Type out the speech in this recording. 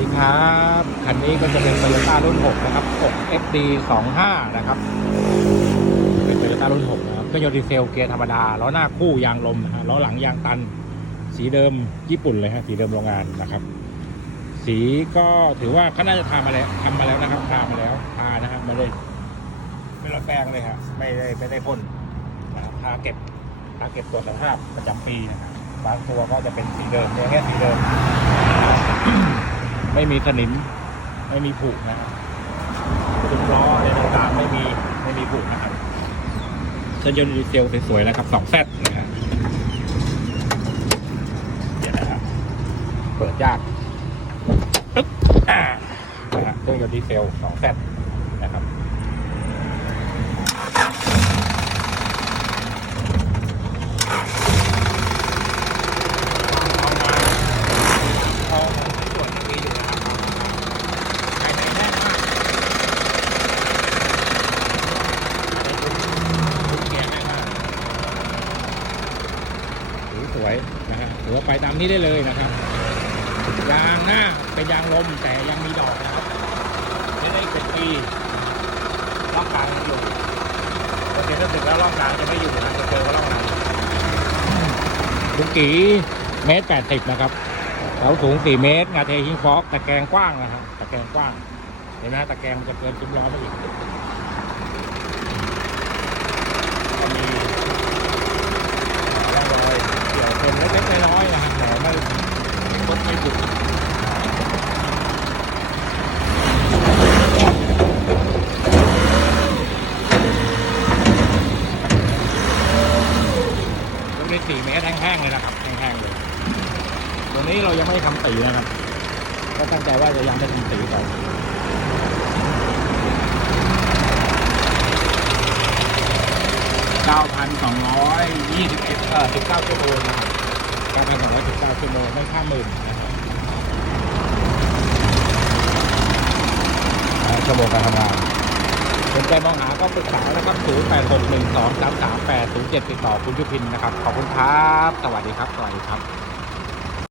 ดีครับ คันนี้ก็จะเป็น Toyota รุ่น 6 นะครับ 6 FD 25 นะครับ เป็น Toyota รุ่น 6 นะครับ เครื่องยนต์ดีเซลเกียร์ธรรมดา ล้อหน้าคู่ยางลมนะฮะล้อหลังยางตัน สีเดิมญี่ปุ่นเลยฮะ สีเดิมโรงงานนะครับ สีก็ถือว่าเขาน่าจะทำมาแล้วทำมาแล้วนะครับทามาแล้วทานะฮะไม่ได้ไม่ได้แปลงเลยฮะ ไม่ได้ไม่ได้พ่นนะทาเก็บทาเก็บตรวจสภาพประจำปีนะครับบางตัวก็จะเป็นสีเดิมอย่างเงี้ยสีเดิม ไม่มีสนิม ไม่มีผุนะครับซุ้มล้อในต่างๆไม่มีไม่มีผุนะครับเครื่องยนต์ดีเซลสวยๆนะครับสองแซดนะฮะเดี๋ยวนะครับ เปิดยากปึ๊บอ่านะฮะเครื่องยนต์ดีเซลสองแซดนะครับ เอาส่วนที่มีอยู่นะครับภายในแน่นมากทุกเกียร์แน่นมากถือส วยนะฮะถือว่าไปตามนี้ได้เลยนะครับยางหน้าเป็นยางลมแต่ยังมีดอกนะครับไม่ได้เป็นปีรอบกลางยังอยู่ปกติถ้าถึงแล้วรอบกลางจะไม่อยู่นะจะเจอว่ารอบกลางลุงกีเมตรแปดสิบนะครับเสาสูง4เมตรงาเทหิงฟอกตะแกรงกว้างนะครับตะแกรงกว้างเห็นไหมตะแกรงจะเกินซุ้มล้อไปอีกมีร่องรอยเกี่ยวชนเล็กๆน้อยๆนะครับแต่ไม่รถไม่บุกรถได้4เมตรแห้งๆเลยนะครับแห้งๆเลยตัวนี้เรายังไม่ได้ทำสีนะครับ ก็ตั้งใจว่าจะยังไม่ทำสีก่อเก้าพัน9,221เอ็ดเอ่อ19ชั่วโมงนะครับ9,219ชั่วโมงไม่ข้ามหมื่นนะครับชั่วโมงการทำงาน สนใจมองหาก็ปรึกษานะครับ 0861233807 ติดต่อคุณยุพินนะครับ ขอบคุณครับ สวัสดีครับ สวัสดีครับ